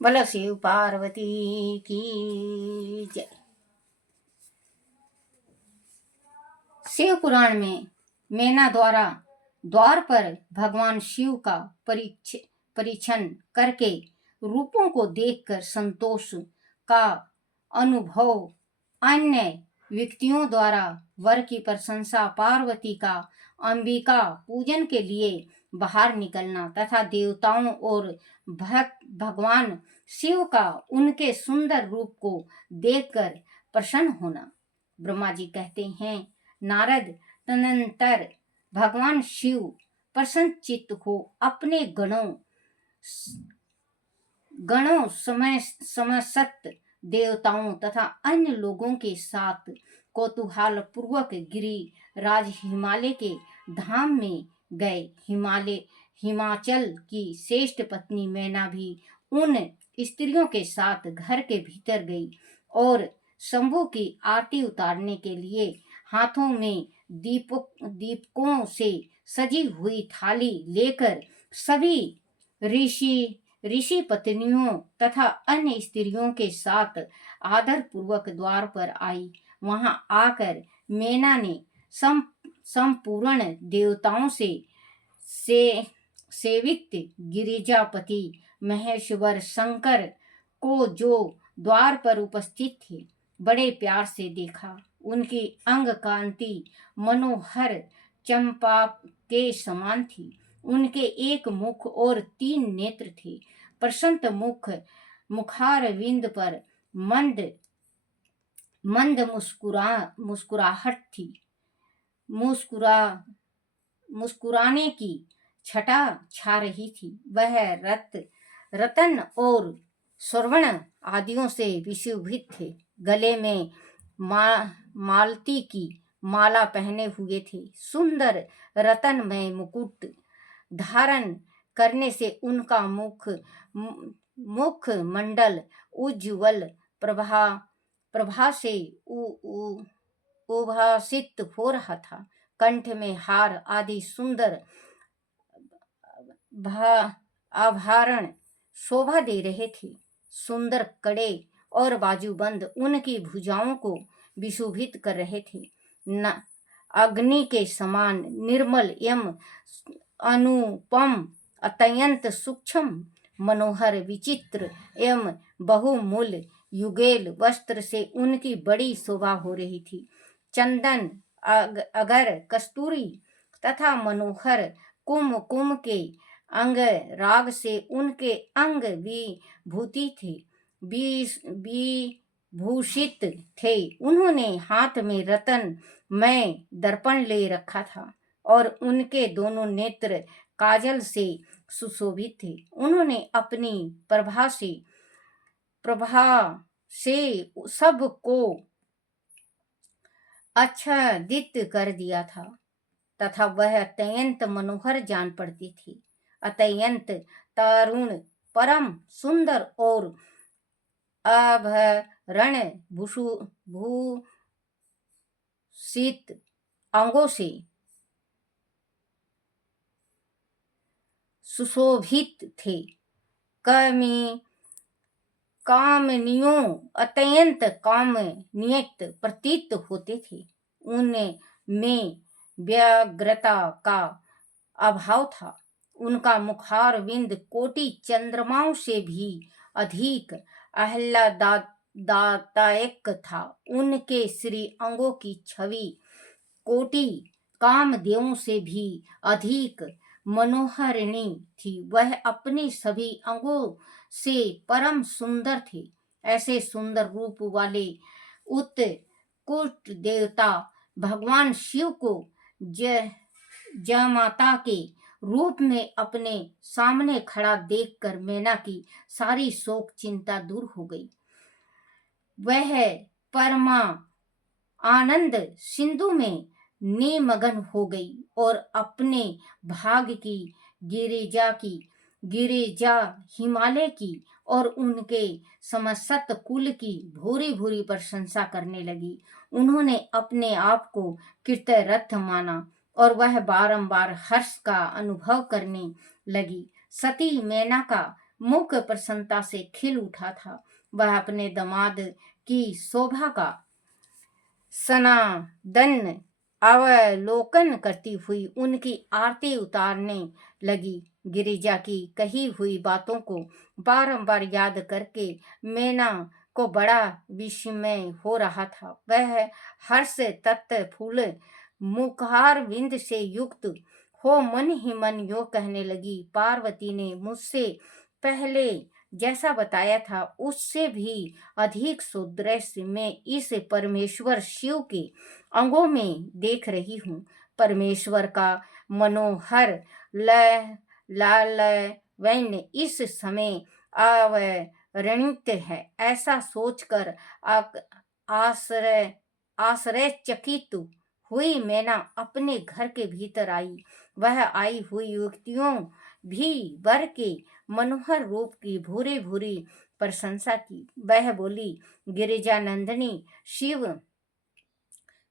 बोलो शिव पार्वती की जय। शिव पुराण में मैना द्वारा द्वार पर भगवान शिव का परीक्षण करके रूपों को देखकर संतोष का अनुभव, अन्य व्यक्तियों द्वारा वर की प्रशंसा, पार्वती का अंबिका पूजन के लिए बाहर निकलना तथा देवताओं और भक्त भगवान शिव का उनके सुंदर रूप को देखकर प्रसन्न होना। ब्रह्मा जी कहते हैं, नारद तदनंतर भगवान शिव प्रसन्न चित्त हो अपने गणों समस्त देवताओं तथा अन्य लोगों के साथ कौतूहल पूर्वक गिरिराज हिमालय के धाम में गए। हिमाचल की श्रेष्ठ पत्नी मैना भी उन स्त्रियों के साथ घर के भीतर गई और शंभु की आरती उतारने के लिए हाथों में दीपकों से सजी हुई थाली लेकर सभी ऋषि पत्नियों तथा अन्य स्त्रियों के साथ आदर पूर्वक द्वार पर आई। वहां आकर मैना ने संपूर्ण देवताओं से सेवित गिरिजापति महेश्वर शंकर को, जो द्वार पर उपस्थित थे, बड़े प्यार से देखा। उनकी अंग कांति मनोहर चंपा के समान थी। उनके एक मुख और 3 नेत्र थे। प्रसन्न मुखारविंद पर मंद मुस्कुराहट थी। मुस्कुराने की छटा छा रही थी। वह रतन और स्वर्ण आदियों से विशोभित थे। गले में मालती की माला पहने हुए थे। सुंदर रतनमय मुकुट धारण करने से उनका मुख मंडल उज्ज्वल प्रभा से उभासित हो रहा था। कंठ में हार आदि सुंदर आभरण शोभा दे रहे थे। सुंदर कड़े और बाजूबंद उनकी भुजाओं को विशोभित कर रहे थे। अग्नि के समान निर्मल एवं अनुपम, अत्यंत सूक्ष्म, मनोहर, विचित्र एवं बहुमूल्य युगेल वस्त्र से उनकी बड़ी शोभा हो रही थी। चंदन, अगर, कस्तूरी तथा मनोहर कुमकुम के अंग राग से उनके अंग विभूषित थे। उन्होंने हाथ में रतन में दर्पण ले रखा था और उनके दोनों नेत्र काजल से सुशोभित थे। उन्होंने अपनी प्रभा से सबको आच्छादित कर दिया था तथा वह अत्यंत मनोहर जान पड़ती थी। अत्यंत तरुण, परम सुंदर और आभरण भूषित अंगों से सुशोभित थे। कामनियों अत्यंत कामनीयत प्रतीत होते थे। उनमें व्यग्रता का अभाव था। उनका मुखारविंद कोटि चंद्रमाओं से भी अधिक आह्लाददायक था। उनके श्री अंगों की छवि कोटि कामदेवों से भी अधिक मनोहरिणी थी। वह अपने सभी अंगों से परम सुंदर थे। ऐसे सुंदर रूप वाले उत्कृष्ट देवता भगवान शिव को जमाता के रूप में अपने सामने खड़ा देखकर मैना की सारी शोक चिंता दूर हो गई। वह परमा आनंद सिंधु में निमग्न हो गई और अपने भाग की गिरिजा हिमालय की और उनके समस्त कुल की भूरी भूरी प्रशंसा करने लगी। उन्होंने अपने आप को कृतरथ माना और वह बारंबार हर्ष का अनुभव करने लगी। सती मैना का मुख प्रसन्नता से खिल उठा था। वह अपने दामाद की शोभा का सनादन अवलोकन करती हुई उनकी आरती उतारने लगी। गिरिजा की कही हुई बातों को बारंबार याद करके मैना को बड़ा विस्मय हो रहा था। वह हर्ष तत्त फूल मुखार विंद से युक्त हो मन ही मन यो कहने लगी, पार्वती ने मुझसे पहले जैसा बताया था उससे भी अधिक सुदृश्य मैं इस परमेश्वर शिव के अंगों में देख रही हूँ। परमेश्वर का मनोहर लालवैन इस समय अवरणित है। ऐसा सोचकर आश्चर्यचकित हुई मैना अपने घर के भीतर आई। वह आई हुई युवतियों भी वर के मनोहर रूप की भूरी भूरी प्रशंसा की। वह बोली, गिरिजा नंदिनी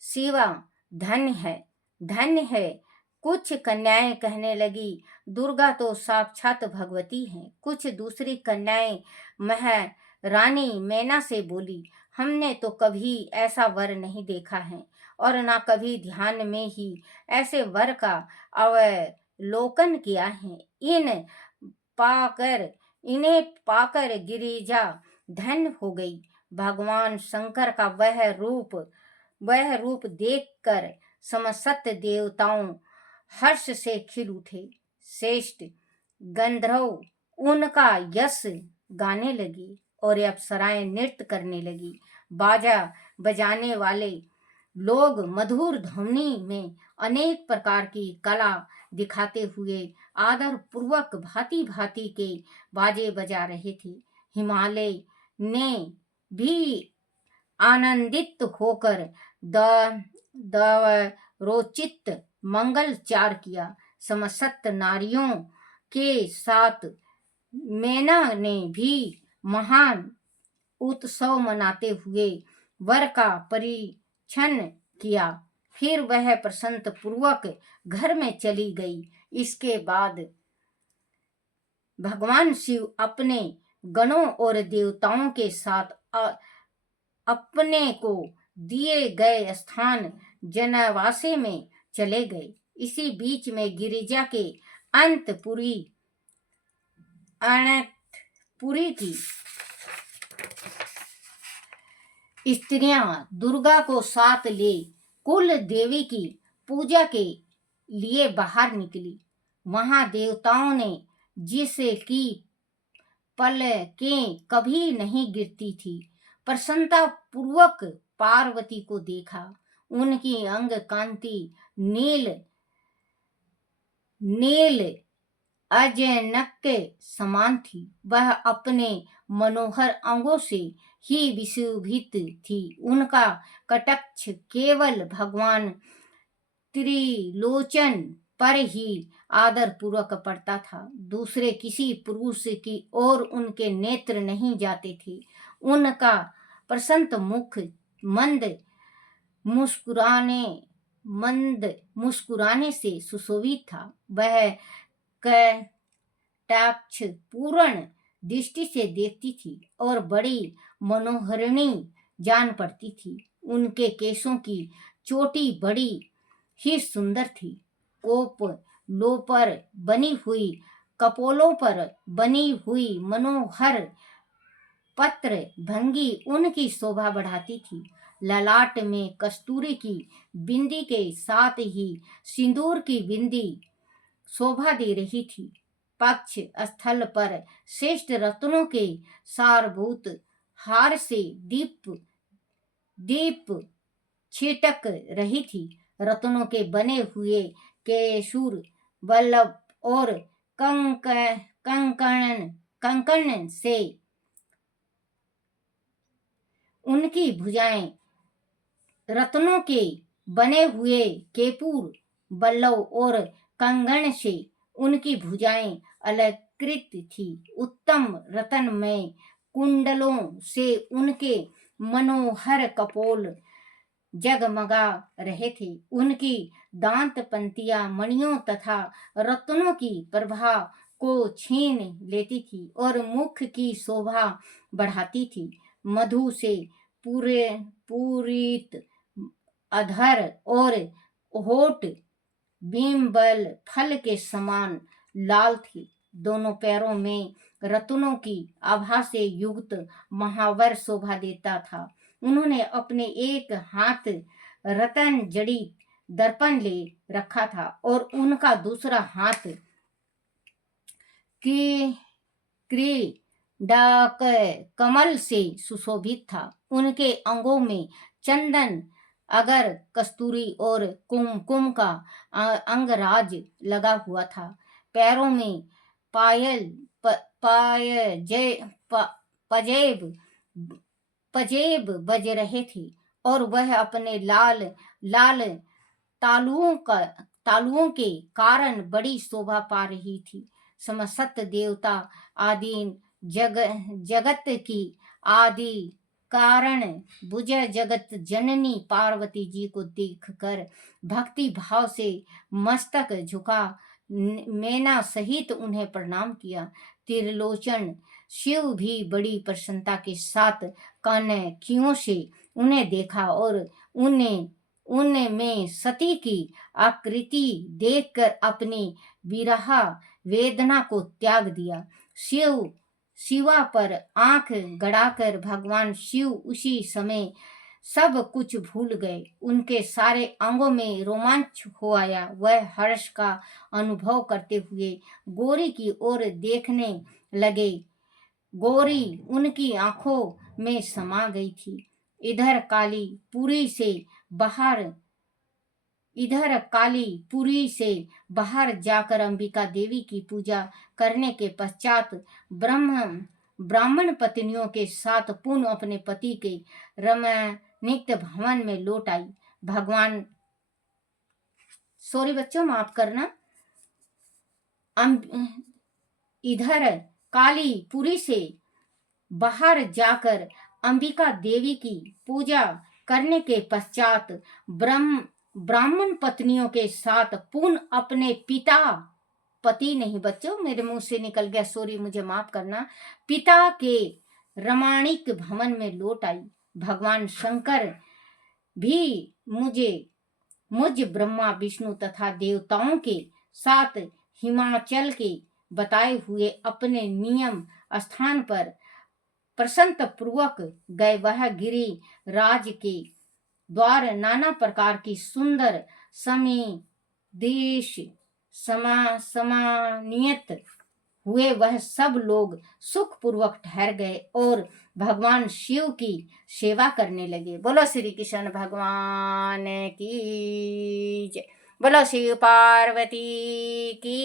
शिवा धन्य है। कुछ कन्याएं कहने लगी, दुर्गा तो साक्षात भगवती हैं। कुछ दूसरी कन्याएं महारानी मैना से बोली, हमने तो कभी ऐसा वर नहीं देखा है और ना कभी ध्यान में ही ऐसे वर का अवलोकन किया है। इन्हें पाकर गिरिजा धन्य हो गई। भगवान शंकर का वह रूप देखकर समस्त देवताओं हर्ष से खिल उठे। श्रेष्ठ गंधर्व उनका यश गाने लगे और अप्सराएं नृत्य करने लगी। बाजा बजाने वाले लोग मधुर ध्वनि में अनेक प्रकार की कला दिखाते हुए आदर पूर्वक भांति भांति के बाजे बजा रहे थे। हिमालय ने भी आनंदित होकर दवरोचित मंगलचार किया। समस्त नारियों के साथ मैना ने भी महान उत्सव मनाते हुए वर का परीक्षण किया। फिर वह प्रसन्न पूर्वक घर में चली गई। इसके बाद भगवान शिव अपने गणों और देवताओं के साथ अपने को दिए गए स्थान जनवासे में चले गए। इसी बीच में गिरिजा के अनंतपुरी की स्त्रियां दुर्गा को साथ ले कुल देवी की पूजा के लिए बाहर निकली। वहां देवताओं ने जिसे की पलकें कभी नहीं गिरती थी, प्रसन्नता पूर्वक पार्वती को देखा। उनकी अंग कांति नील अजनक के समान थी। वह अपने मनोहर अंगों से ही विशोभित थी। उनका कटाक्ष केवल भगवान त्रिलोचन पर ही आदर पूर्वक पड़ता था। दूसरे किसी पुरुष की ओर उनके नेत्र नहीं जाते थे। उनका प्रसन्न मुख मंद मुस्कुराने से सुशोभित था। वह कटाक्ष पूर्ण दृष्टि से देखती थी और बड़ी मनोहरिणी जान पड़ती थी। उनके केशों की चोटी बड़ी ही सुंदर थी। कपोलों पर बनी हुई मनोहर पत्र भंगी उनकी शोभा बढ़ाती थी। ललाट में कस्तूरी की बिंदी के साथ ही सिंदूर की बिंदी शोभा दे रही थी। पक्ष स्थल पर श्रेष्ठ रत्नों के सारभूत हार से दीप छिटक रही थी। रत्नों के बने हुए केशूर वल्लभ और कंकण से उनकी भुजाएं, रत्नों के बने हुए केपूर बल्लव और कंगन से उनकी भुजाएं अलंकृत थी। उत्तम रत्नमय कुंडलों से उनके मनोहर कपोल जगमगा रहे थे। उनकी दांत पंक्तियां मणियों तथा रत्नों की प्रभा को छीन लेती थी और मुख की शोभा बढ़ाती थी। मधु से पूरे पूरित अधर और होठ बीमबल फल के समान लाल थी। दोनों पैरों में रत्नों की आभा से युक्त महावर शोभा देता था। उन्होंने अपने एक हाथ रतन जड़ित दर्पण ले रखा था और उनका दूसरा हाथ की क्रीडाक कमल से सुशोभित था। उनके अंगों में चंदन, अगर, कस्तूरी और कुमकुम का अंगराज लगा हुआ था। पैरों में पायल पजेब पजेब बज रहे थे और वह अपने लाल लाल तालुओं के कारण बड़ी शोभा पा रही थी। समस्त देवता आदि जगत की आदि कारण भुज जगत जननी पार्वती जी को देखकर भक्ति भाव से मस्तक झुका मैना सहित उन्हें प्रणाम किया। त्रिलोचन शिव भी बड़ी प्रसन्नता के साथ कनखियों से उन्हें देखा और उनमें सती की आकृति देखकर अपनी विरह वेदना को त्याग दिया। शिवा पर आंख गड़ाकर भगवान शिव उसी समय सब कुछ भूल गए। उनके सारे अंगों में रोमांच हो आया। वह हर्ष का अनुभव करते हुए गौरी की ओर देखने लगे। गौरी उनकी आंखों में समा गई थी। इधर कालीपुरी से बाहर जाकर अंबिका देवी की पूजा करने के पश्चात ब्राह्मण पत्नियों के साथ पुनः अपने पति के रमणीक भवन में लौट आई। सॉरी बच्चों, माफ करना। इधर कालीपुरी से बाहर जाकर अंबिका देवी की पूजा करने के पश्चात ब्राह्मण पत्नियों के साथ पुनः अपने पति नहीं बच्चों, मेरे मुंह से निकल गया, सॉरी, मुझे माफ करना, पिता के रमणीक भवन में लौट आई। भगवान शंकर भी मुझ ब्रह्मा विष्णु तथा देवताओं के साथ हिमाचल के बताए हुए अपने नियम स्थान पर प्रसन्न पूर्वक गए। वह गिरि राज के द्वार नाना प्रकार की सुंदर समिदेश समानियत हुए। वह सब लोग सुख पूर्वक ठहर गए और भगवान शिव की सेवा करने लगे। बोलो श्री कृष्ण भगवान की जय। बोलो शिव पार्वती की